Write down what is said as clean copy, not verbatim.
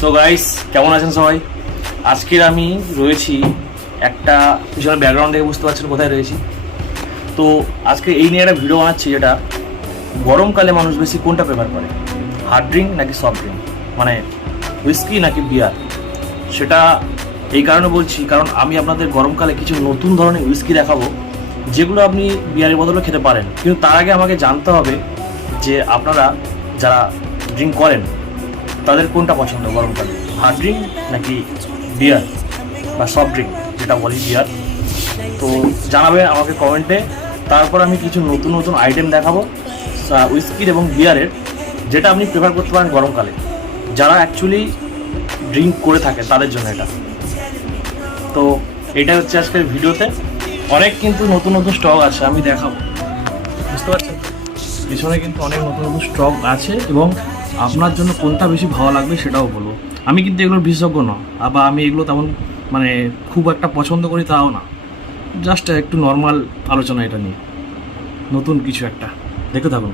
So guys, কেমন আছেন সবাই? আজকের আমি রয়েছি একটা পিছনে ব্যাকগ্রাউন্ড দেখে বুঝতে পারছেন কোথায় রয়েছি। তো আজকে এই নিয়ে একটা ভিডিও বানাচ্ছি, যেটা গরমকালে মানুষ বেশি কোনটা প্রেফার করে, হার্ড ড্রিঙ্ক নাকি সফট ড্রিঙ্ক, মানে হুইস্কি নাকি বিয়ার। সেটা এই কারণে বলছি, কারণ আমি আপনাদের গরমকালে কিছু নতুন ধরনের হুইস্কি দেখাবো, যেগুলো আপনি বিয়ারের বদলে খেতে পারেন। কিন্তু তার আগে আমাকে জানতে হবে যে আপনারা যারা ড্রিঙ্ক করেন তাদের কোনটা পছন্দ গরমকালে, হার্ড ড্রিঙ্ক নাকি বিয়ার বা সফট ড্রিঙ্ক যেটা বলি বিয়ার। তো জানাবেন আমাকে কমেন্টে। তারপর আমি কিছু নতুন নতুন আইটেম দেখাবো হুইস্কির এবং বিয়ারের, যেটা আপনি প্রেফার করতে পারেন গরমকালে, যারা অ্যাকচুয়ালি ড্রিঙ্ক করে থাকে তাদের জন্য এটা। তো এটা হচ্ছে আজকের ভিডিওতে। অনেক কিন্তু নতুন নতুন স্টক আছে, আমি দেখাবো, বুঝতে পারছেন? পিছনে কিন্তু অনেক নতুন নতুন স্টক আছে, এবং আপনার জন্য কোনটা বেশি ভালো লাগবে সেটাও বলবো। আমি কিন্তু এগুলোর বিশেষজ্ঞ না, বা আমি এগুলো তেমন মানে খুব একটা পছন্দ করি তাও না, জাস্ট একটু নর্মাল আলোচনা এটা নিয়ে, নতুন কিছু একটা দেখে থাকুন।